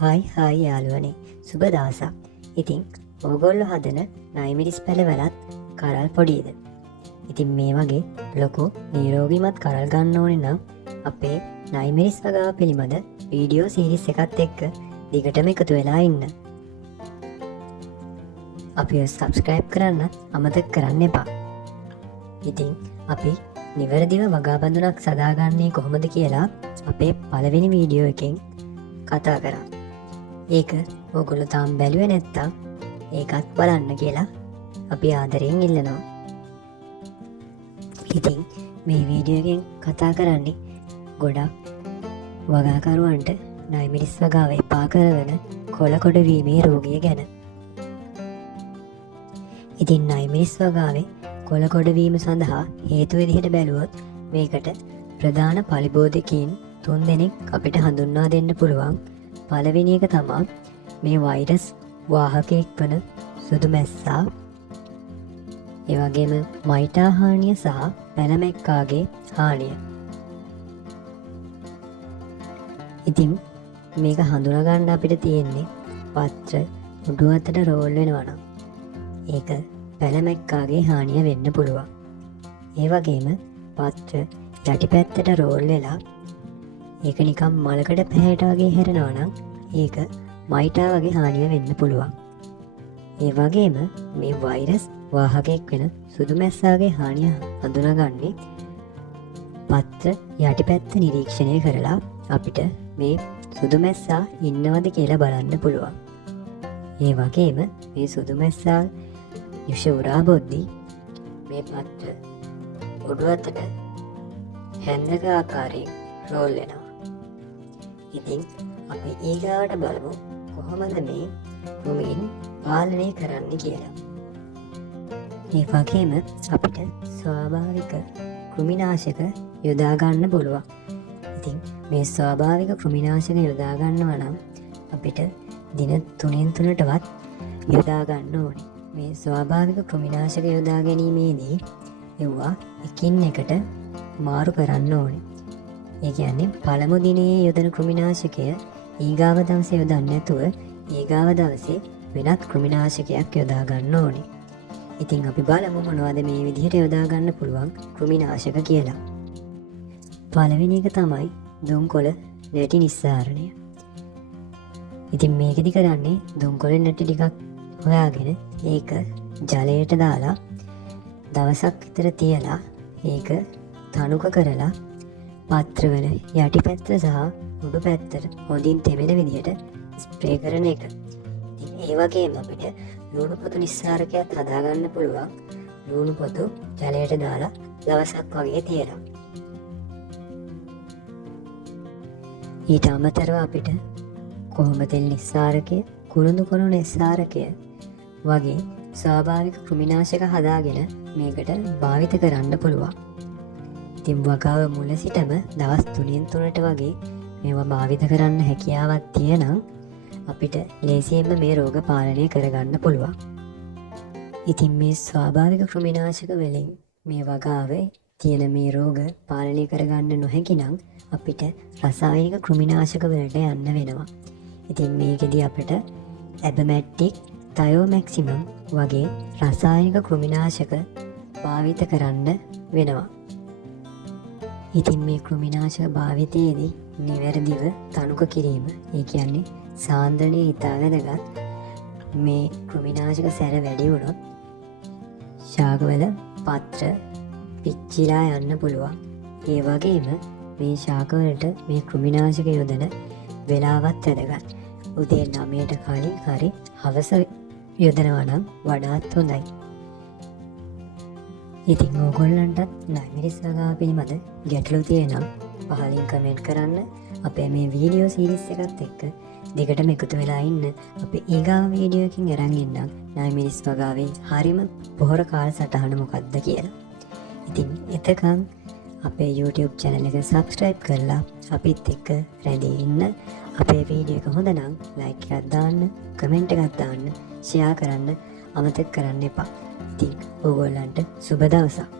Hi යාළුවනේ සුබ දවසක්. ඉතින් ඕගොල්ලෝ හදන නයිමිරිස් පැළවලත් කරල් පොඩිද. ඉතින් මේ වගේ ලොකු නීරෝගීමත් කරල් ගන්න ඕනේ නම් අපේ නයිමිරිස් වගාව පිළිබඳ වීඩියෝ සීරිස් එකත් එක්ක දිගටම එකතු වෙලා ඉන්න. අපි සබ්ස්ක්‍රයිබ් කරන්න අමතක කරන්න එපා. ඉතින් අපි නිවැරදිව වගාබඳුනක් සදාගන්නේ කොහොමද කියලා අපේ පළවෙනි වීඩියෝ එකෙන් කතා කරා. ඒක ඔයගොල්ලෝ තාම බැලුවේ නැත්තම් ඒකත් බලන්න කියලා අපි ආදරයෙන් ඉල්ලනවා. ඉතින් මේ වීඩියෝ එකෙන් කතා කරන්නේ ගොඩක් වගාකරුවන්ට නයිමිරිස් වගාව එපා කරවන කොළ වීමේ රෝගය ගැන. ඉතින් නයිමිරිස් වගාවේ කොළ වීම සඳහා හේතු විදිහට බැලුවොත් මේකට ප්‍රධාන පලිබෝධකයින් 3 දෙනෙක් අපිට හඳුන්වා දෙන්න පුළුවන්. පළවෙනි එක තමා මේ වෛරස් වාහකයෙක් වන සුදු මැස්සා, ඒ වගේම මයිටා හානිය සහ පැලමැක්කාගේ හානිය. ඉතින් මේක හඳුනගන්න අපිට තියෙන්නේ පත්‍ර උඩු අතට රෝල් වෙනවා නම් ඒක පැලමැක්කාගේ හානිය වෙන්න පුළුවන්. ඒ වගේම පත්‍ර යටිපැත්තට රෝල් වෙලා ඒක නිකම් මලකට පැහැයට වගේ හැරෙනවා නම් ඒක මයිටා වගේ හානිය වෙන්න පුළුවන්. ඒ වගේම මේ වෛරස් වාහකයෙක් වෙන සුදු මැස්සාගේ හානිය හඳුනාගන්නේ පත්‍ර යටිපැත්ත නිරීක්ෂණය කරලා අපිට මේ සුදු මැස්සා ඉන්නවද කියලා බලන්න පුළුවන්. ඒ වගේම මේ සුදු මැස්සා යුෂ උරා බොද්දී මේ පත්‍ර උඩු අතට හැන්දක ආකාරයෙන් රෝල් වෙනවා. ඉතින් අපි ඊගාවට බලමු කොහොමද මේ කෘමීන් පාලනය කරන්න කියලා. ඒ වගේම අපිට ස්වාභාවික කෘමිනාශක යොදා ගන්න පුළුවන්. ඉතින් මේ ස්වාභාවික කෘමිනාශක යොදා ගන්නවා නම් අපිට දින 3-3ටවත් යොදා ගන්න ඕනේ. මේ ස්වාභාවික කෘමිනාශක යොදා ගැනීමේදී ඒවා එකින් එකට මාරු කරන්න ඕනේ. ඒ කියන්නේ පළමු දිනේ යොදන කෘමිනාශකය ඊගාව දවසේ යොදන්න නැතුව ඊගාව දවසේ වෙනත් කෘමිනාශකයක් යොදා ගන්න ඕනේ. ඉතින් අපි බලමු මොනවද මේ විදිහට යොදා ගන්න පුළුවන් කෘමිනාශක කියලා. පළවෙනි එක තමයි දොන්කොළ නැටි නිස්සාරණය. ඉතින් මේකෙදි කරන්නේ දොන්කොළ නැටි ටිකක් හොයාගෙන ඒක ජලයට දාලා දවසක් විතර තියලා ඒක තනුක කරලා පත්‍රවල යටිපැත්ත සහ උඩු පැත්තට හොඳින් තෙමෙන විදිහට ස්ප්‍රේ කරන එක. ඒ වගේම අපිට ලුණු පොතු නිස්සාරකයක් හදාගන්න පුළුවන්. ලුණු පොතු ජලයට දාලා දවසක් වගේ තියලා. ඊට අමතරව අපිට කොහොම තෙල් නිස්සාරකය, කුරුඳු කොළු නිස්සාරකය වගේ ස්වාභාවික කෘමිනාශක හදාගෙන මේකට භාවිත කරන්න පුළුවන්. ඉතින් වගාව මුල සිටම දවස් 3-3ට වගේ මේවා භාවිත කරන්න හැකියාවක් තියෙනම් අපිට ලේසියෙන්ම මේ රෝග පාලනය කරගන්න පුළුවන්. ඉතින් මේ ස්වාභාවික කෘමිනාශක වලින් මේ වගාවේ තියෙන මේ රෝග පාලනය කරගන්න නොහැකි නම් අපිට රසායනික කෘමිනාශක වලට යන්න වෙනවා. ඉතින් මේකෙදි අපිට ඇබමැට්ටික්, තයෝමැක්සිමම් වගේ රසායනික කෘමිනාශක භාවිත කරන්න වෙනවා. ඉතින් මේ කෘමිනාශක භාවිතයේදී නිවැරදිව තනුක කිරීම, ඒ කියන්නේ සාන්ද්‍රණය ඉතා වැදගත්. මේ කෘමිනාශක සැර වැඩි වුණොත් ශාකවල පත්‍ර පිච්චිලා යන්න පුළුවන්. ඒ වගේම මේ ශාකවලට මේ කෘමිනාශක යොදන වෙලාවත් වැදගත්. උදේ 9ට කලින් හරි හවස යොදනවා නම් වඩාත් හොඳයි. ඉතින් ඕගොල්ලන්ටත් නයිමිරිස් වගාව පිළිබඳ ගැටලු තියෙනම් පහලින් කමෙන්ට් කරන්න. අපේ මේ වීඩියෝ සීරිස් එකත් එක්ක දිගටම එකතු වෙලා ඉන්න. අපි ඊගාව වීඩියෝ එකකින් අරන් එන්නම් නයිමිරිස් වගාවේ හරිම පොහොර කාලසටහන මොකක්ද කියලා. ඉතින් එතකන් අපේ YouTube channel එක subscribe කරලා අපිත් එක්ක රැඳී ඉන්න. අපේ වීඩියෝ එක හොඳ නම් like එකක් දාන්න, comment එකක් දාන්න, share කරන්න අමතක කරන්න එපා. ඉතින් ඕගොල්ලන්ට සුබ දවසක්.